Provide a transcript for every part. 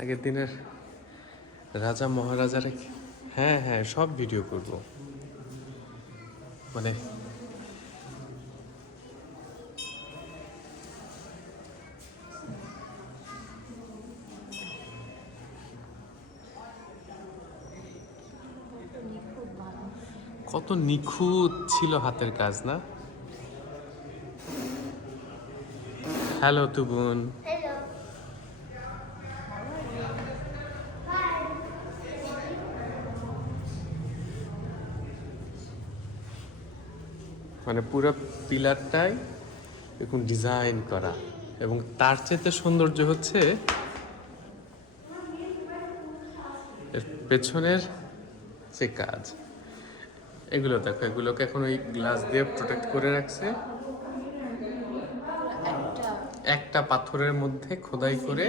আগের দিনের রাজা মহারাজারা। হ্যাঁ হ্যাঁ, সব ভিডিও করব। মানে কত নিখুঁত ছিল হাতের কাজ না? হ্যালো তুবুন। মানে পুরো পিলারটাই এরকম ডিজাইন করা, এবং তার চেয়ে সৌন্দর্য হচ্ছে এর পেছনের যে কাজ। এগুলো দেখো, এগুলোকে এখন ওই গ্লাস দিয়ে প্রোটেক্ট করে রাখছে। একটা পাথরের মধ্যে খোদাই করে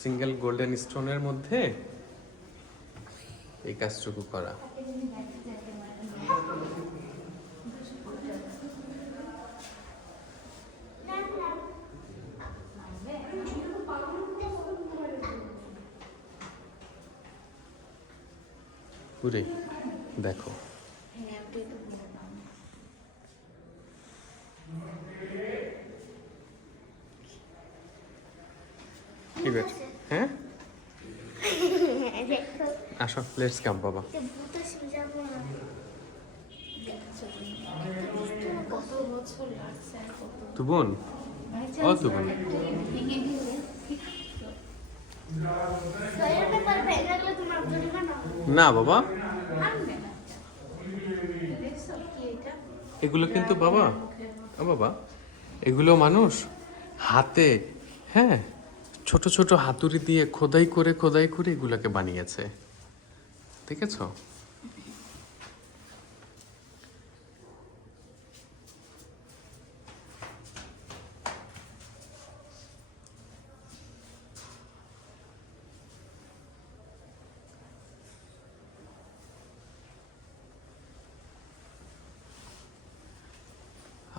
সিঙ্গেল গোল্ডেন স্টোনের মধ্যে এই কাজটুকু করা। পুরে দেখো, কি ব্যাপার? হ্যাঁ আসো, লেটস কাম বাবা। তুবুন, ও তুবুন, না বাবা, এগুলো কিন্তু বাবা, বাবা এগুলো মানুষ হাতে, হ্যাঁ, ছোট ছোট হাতুড়ি দিয়ে খোদাই করে এগুলোকে বানিয়েছে, দেখেছো?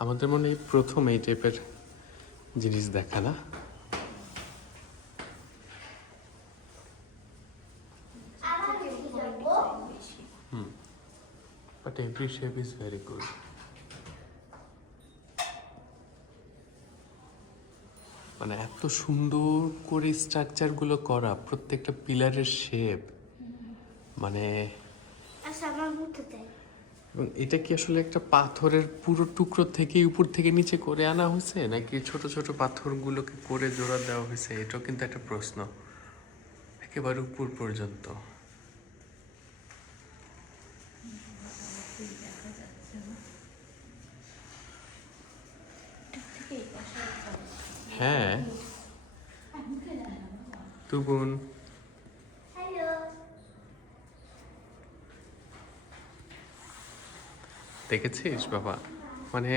আমাদের মনে হয় প্রথম এই টাইপের জিনিস দেখা, না? But every shape is very good. মানে এত সুন্দর করে স্ট্রাকচারগুলো করা, প্রত্যেকটা পিলারের শেপ, মানে এবং এটা কি আসলে একটা পাথরের পুরো টুকরো থেকে উপর থেকে নিচে করে আনা হয়েছে, নাকি ছোট ছোট পাথরগুলোকে করে জোড়া দেওয়া হয়েছে? এটাও কিন্তু একটা প্রশ্ন, একেবারে উপর পর্যন্ত। হ্যাঁ তুবুন, দেখেছিস বাবা? মানে